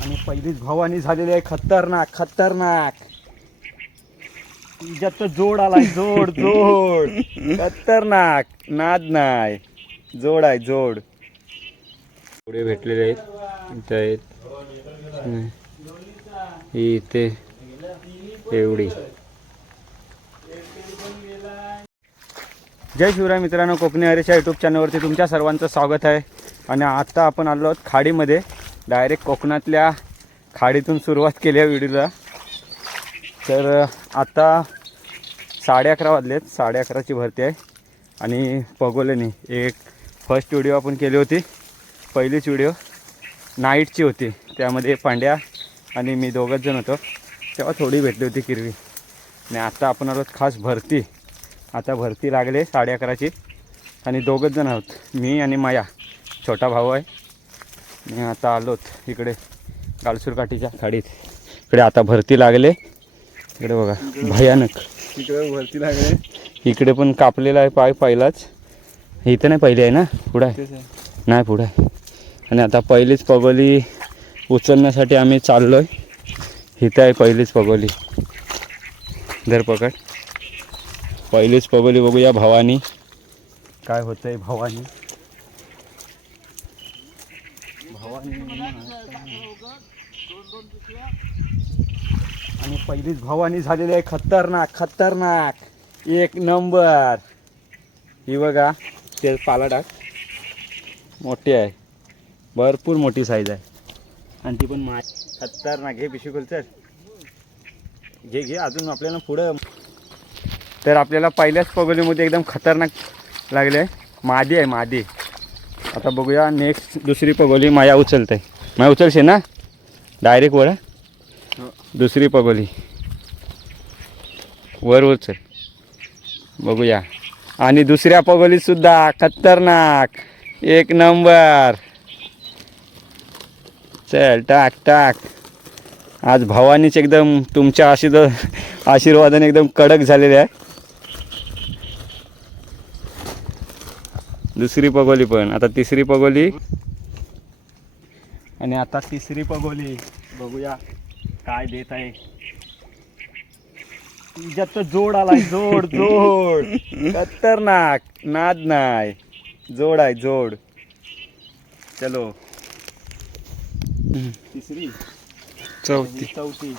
आणि पहिलीच भवानी झालेली आहे खतरनाक खतरनाक. तिच्यात तर जोड आलाय जोड जोड. खतरनाक. नाद नाही. जोड आहे जोड. पुढे भेटलेले आहेत. इथे आहेत. ही इथे. एवढी. जय शिवराय मित्रांनो कोकणी हरेच्या यूट्यूब चॅनलवरती तुमच्या सर्वांचं स्वागत आहे. आणि आत्ता आपण आलो आहोत खाडीमध्ये. डायरेक्ट कोकणातल्या खाडीतून सुरुवात केली आहे व्हिडिओला. तर आत्ता आता साडे अकरा वाजले आहेत साडे अकराची भरती आहे. आणि पगोलेनी एक फर्स्ट व्हिडिओ आपण केली होती. पहिलीच व्हिडिओ नाईटची होती. त्यामध्ये पांड्या आणि मी दोघंच जण होतो. तेव्हा थोडी भेटली होती किरवी. आणि आत्ता आपण आलो खास भरती. आता भरती लागले साडे अकराची. आणि दोघंच जण आहोत. मी आणि माया. छोटा भाऊ आहे. आणि आता आलोत इकडे गालसूर काठीच्या खाडीत. इकडे आता भरती लागले. इकडे बघा भयानक. तिकडे वरती लागले. इकडे पण कापलेला आहे पाय पहिलाच. इथं नाही पहिली आहे ना? पुढं आहे. नाही पुढं आहे. आणि आता पहिलीच पगोली उचलण्यासाठी आम्ही चाललो आहे इथं आहे पहिलीच पगोली. धरपकड पहिलीच पगोली बघूया भवानी. काय होतं आहे भवानी आणि पहिलीच भवानी झालेली आहे खतरनाक खतरनाक. एक नंबर. ही बघा ते पाला टाक मोठी आहे. भरपूर मोठी साईज आहे. आणि ती पण मा खतरनाक. घे पिशवी चल घे घे. अजून आपल्याला पुढं तर आपल्याला पहिल्याच पगोलीमध्ये एकदम खतरनाक लागले. आहे मादी आहे मादी. आता बघूया नेक्स्ट दुसरी पगोली माया उचलते माया उचलशे ना? डायरेक्ट वर हं? दुसरी पगोली वर उचल. बघूया. आणि दुसऱ्या पगोलीत सुद्धा खतरनाक. एक नंबर. चल टाक टाक. आज भवानीच एकदम तुमच्या आशीर् आशीर्वादाने एकदम कडक झालेले आहे. दुसरी पगोली पण. आता तिसरी पगोली. आणि आता तिसरी पगोली. बघूया काय देत आहे. तिच्यात तर जोड आलाय. जोड जोड. खतरनाक. नाद नाही. जोड आहे जोड. चलो. तिसरी. चौथी. चौथी.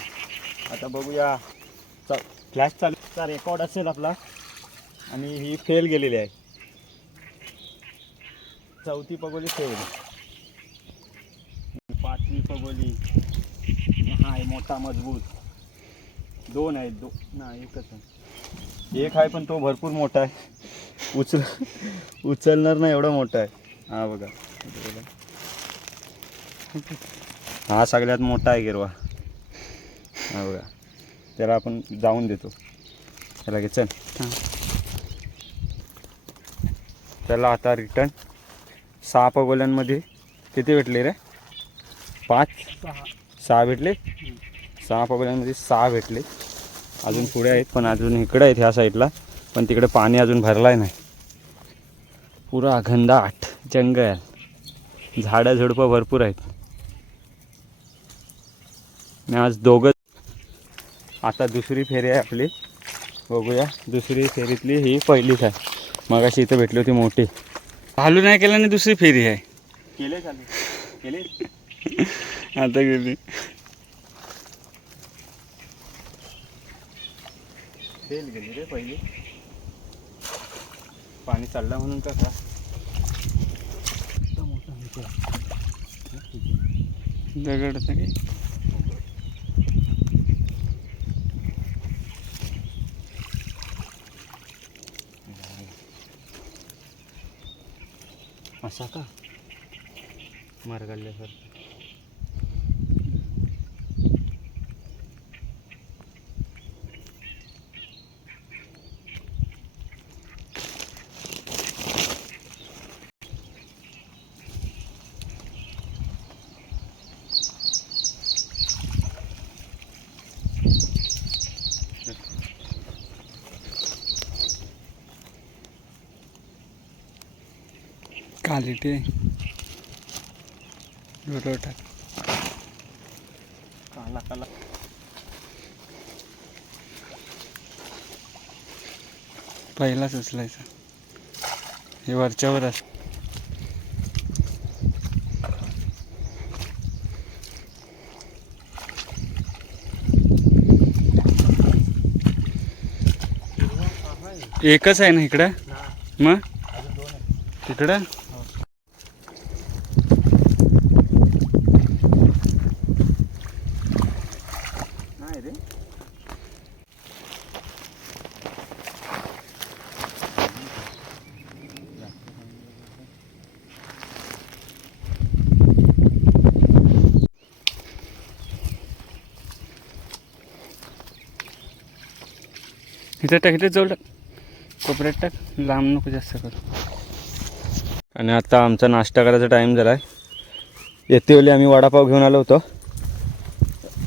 आता बघूया. फ्लॅश चालूचा रेकॉर्ड असेल आपला. आणि ही फेल गेलेली आहे. चौथी पगोली फेल पाचवी पगोली. हा आहे मोठा मजबूत. दोन आहेत दो नाही एकच आहे. एक आहे पण तो भरपूर मोठा आहे. उचल उचलणार नाही एवढा मोठा आहे. हा बघा. हा सगळ्यात मोठा आहे गिरवा. हा बघा. त्याला आपण जाऊन देतो. त्याला घे चल. हां. त्याला आता रिटर्न सहा पगोल्यांमध्ये किती भेटले रे? पाच? सहा भेटले? सहा पगोल्यांमध्ये सहा भेटले. अजून पुढे आहेत पण अजून इकडे आहेत ह्या साईडला. पण तिकडे पाणी अजून भरलाय नाही. पुरा घनदाट जंगल. झाडं झुडपं भरपूर आहेत. आणि आज दोघं आता दुसरी फेरी आहे आपली. बघूया दुसरी फेरीतली ही पहिलीच आहे. मगाशी इथं भेटली होती मोठी. चालू नाही केलं आणि दुसरी फेरी आहे. केले चालू. केले आता गेली. फेल गेली रे पहिली. पाणी चाललं म्हणून का का इतका मोठा माहिती आहे. दगड असा का? मरगल्ल्यासारखं बरोबर टाक काला काला. पहिलाच उचलायचा हे वरच्यावर असं एकच आहे ना इकडं? मग? तिकडं इथं टाक इथं जवळ टाक. कोपऱ्यात टाक लांब नको जास्त करू. आणि आता आमचा नाश्ता करायचा टाईम झाला आहे येतेवेळी आम्ही वडापाव घेऊन आलो होतो.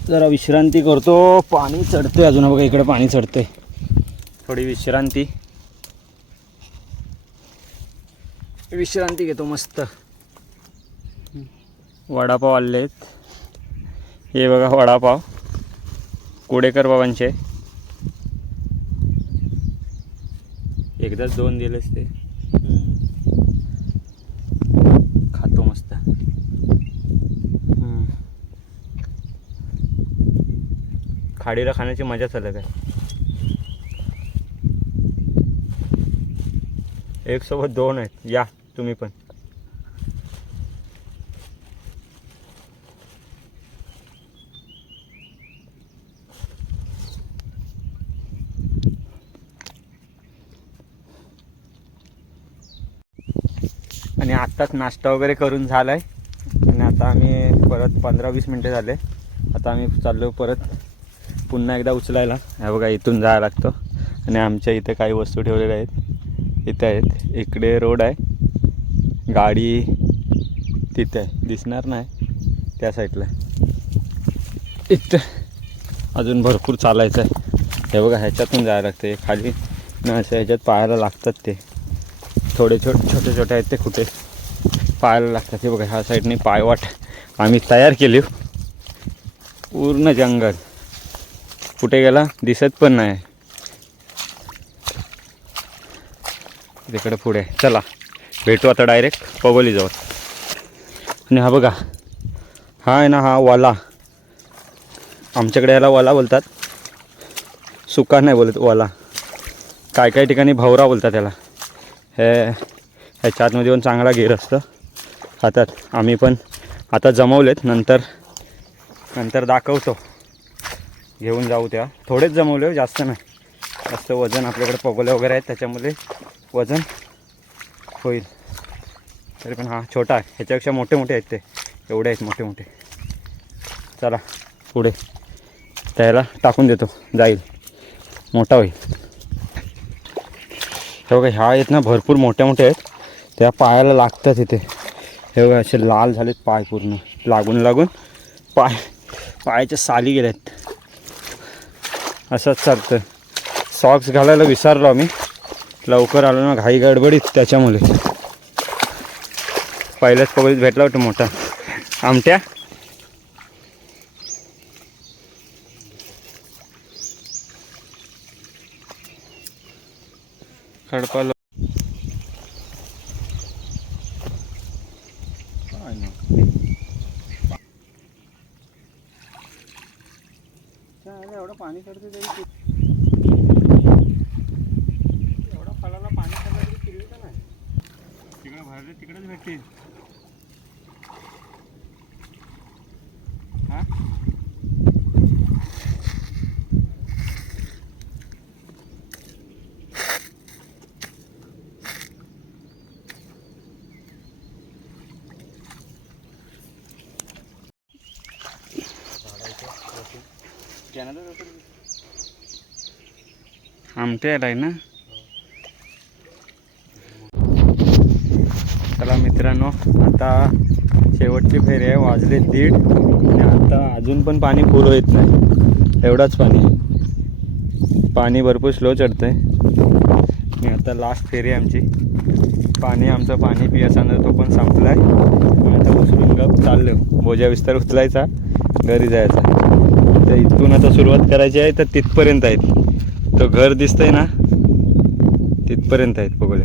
जरा विश्रांती करतो. पाणी चढतंय अजून. बघा इकडे पाणी चढतंय. थोडी विश्रांती. विश्रांती घेतो मस्त. वडापाव आले आहेत हे बघा वडापाव. कुडेकर बाबांचे. एकदाच दोन दिलेच ते. खातो मस्त. खाडीला खाण्याची मजाच अलग आहे. एक सोबत दोन आहेत. या तुम्ही पण. आत्ताच नाश्ता वगैरे करून झाला आहे आणि आता आम्ही परत पंधरा वीस मिनटं झाले. आता आम्ही चाललो परत पुन्हा एकदा उचलायला. हे बघा इथून जायला लागतो. आणि आमच्या इथे काही वस्तू ठेवलेल्या आहेत. इथे आहेत. इकडे रोड आहे. गाडी तिथे आहे. दिसणार नाही. त्या साईडला इथं अजून भरपूर चालायचं आहे हे बघा ह्याच्यातून जायला लागतं हे खाली ना असं ह्याच्यात पाहायला लागतात ते. थोडे छोटे छोटे छोटे आहेत ते कुठे पाहायला लागतात. हे बघा ह्या साईडने पायवाट आम्ही तयार केली. पूर्ण जंगल. कुठे गेला? दिसत पण नाही. तिकडे पुढे. चला भेटू आता डायरेक्ट पगोलीजवळ आणि हा बघा हा आहे ना हा वाला. आमच्याकडे याला वाला बोलतात. सुका नाही बोलत वाला. काय काय ठिकाणी भवरा बोलतात त्याला हे ह्याच्या आतमध्ये पण चांगला गेर असतं. हातात आम्ही पण आता जमवलेत. नंतर नंतर दाखवतो. घेऊन जाऊ त्या थोडेच जमवले हो, जास्त नाही. जास्त वजन आपल्याकडे पगोले वगैरे आहेत त्याच्यामुळे वजन होईल. तरी पण हा छोटा आहे. ह्याच्यापेक्षा मोठे मोठे आहेत ते. एवढे आहेत मोठे मोठे चला पुढे. त्याला टाकून देतो. जाईल. मोठा होईल. हे बघा ह्या आहेत ना भरपूर मोठ्या मोठ्या आहेत. त्या पायाला लागतात इथे. हे बघा असे लाल झालेत पाय पूर्ण. लागून लागून पाय पायाच्या साली गेल्यात असंच चालतं सॉक्स घालायला विसरलो आम्ही. लवकर आलो ना घाई गडबडीत त्याच्यामुळे. पहिल्याच पगडीत भेटला होता मोठा. आमट्या खडपाला एवढं पाणी चढते तरी एवढा फळाला पाणी चढलं तरी फिरवी का नाही तिकडे भरले तिकडेच भेटतील हा आमटे आहे ना. चला मित्रांनो आता शेवटची फेरी आहे वाजले दीड. आणि आता अजून पण पाणी पुरं येत नाही. एवढाच पाणी. पाणी भरपूर स्लो चढतंय. आहे आता लास्ट फेरी आहे आमची. पाणी आमचं पाणी पियासानं तो पण संपला आहे आता उचलून गप चाललो. भोजा विस्तार उचलायचा घरी जायचा. तर इथून आता सुरुवात करायची आहे तर तिथपर्यंत आहेत. तो घर दिसतंय ना? तिथपर्यंत आहेत पगोले.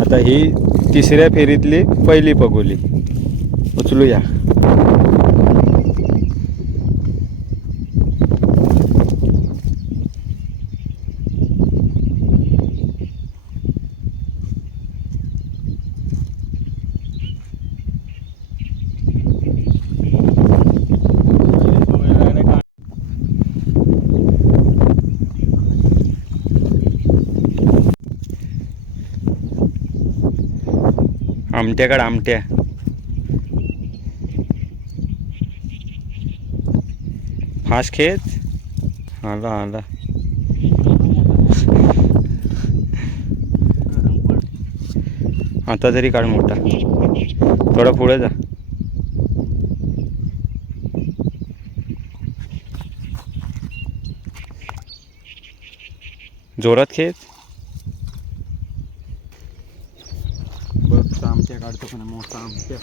आता ही तिसऱ्या फेरीतली पहिली पगोली. उचलूया. आमट्याकडे आमट्या. फास्ट खेच आला आला. आता तरी काढ मोठा. थोडा पुढे जा. जोरात खेच बघ आमच्या काढतो पण मोठा आमच्या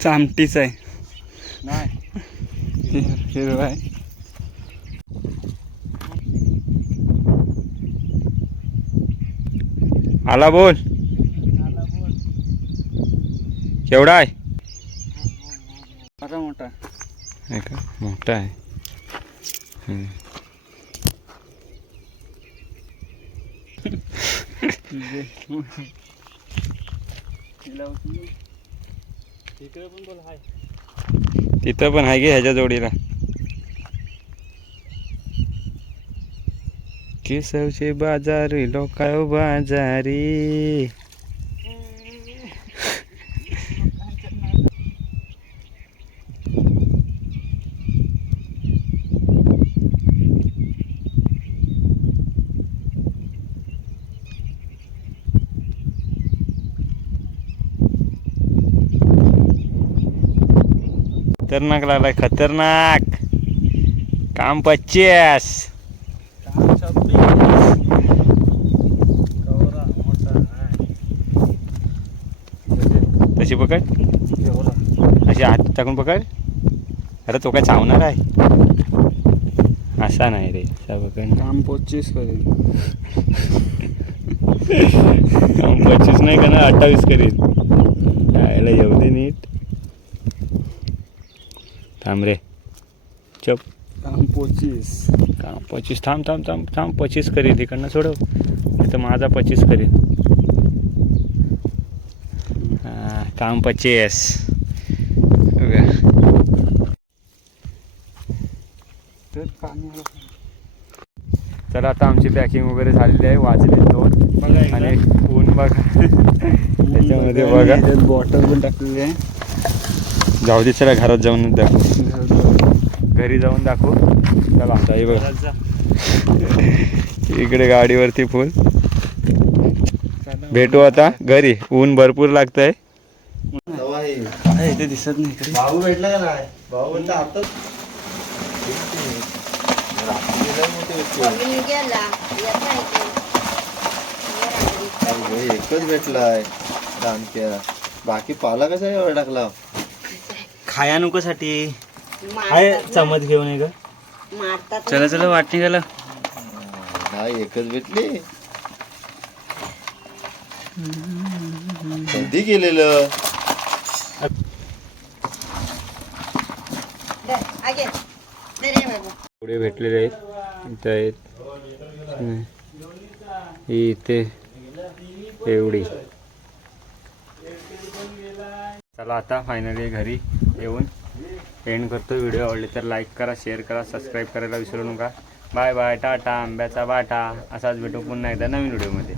चामटीच आहे नाही हिरवा आहे आला बोल केवढा आहे? मोठा. आहे का? मोठा आहे. तिथं पण आहे की ह्याच्या जोडीला? केसवचे बाजारी लोक बाजारी. खतरनाक लागलाय खतरनाक. काम पच्चीस. तशी पकड. अशी हात टाकून पकड. अरे तो काय चावणार आहे? असा नाही रे असा पकड. काम पोचीस करेल. काम पच्चीस नाही करणार अठ्ठावीस करेल. यायला येऊ दे नीट. थांब रे चप काम पोचीस काम पच्चीस थांब थांब थांब थांब पच्चीस करील इकडनं सोडव नाही तर माझा पच्चीस करील हा, काम पच्चीस बघा. तर आता आमची पॅकिंग वगैरे झालेली आहे वाजले दोन आणि ऊन बघा त्याच्यामध्ये बघा बॉटल पण टाकलेली आहे जाऊ दे चला घरात जाऊन दाखवू. घरी जाऊन दाखवू. चला आता हे बघा. इकडे गाडीवरती फुल भेटू आता घरी. ऊन भरपूर लागतंय. आहे ते दिसत नाही इकडे. भाऊ भेटला का नाही? भाऊ भेटला आताच. नवीन गेला. येत आहे ते. ये रात्री. भाऊ एकच भेटलाय. दानक्या बाकी पाला कसा एवढा टाकला खाया नको साठी. मारतात ना. चमच घेऊन ये ग मारतात चला चला वाटणी गेलं नाही एकच भेटली. कधी गेलेलं. पुढे भेटलेले आहेत. इथं आहेत. ही इथे. एवढी. चला आता फायनली घरी. येऊन एंड करतो. व्हिडिओ आवडले तर लाईक करा शेअर करा सबस्क्राईब करायला विसरू नका. बाय बाय टाटा आंब्याचा बाटा असाच भेटू पुन्हा एकदा नवीन व्हिडिओमध्ये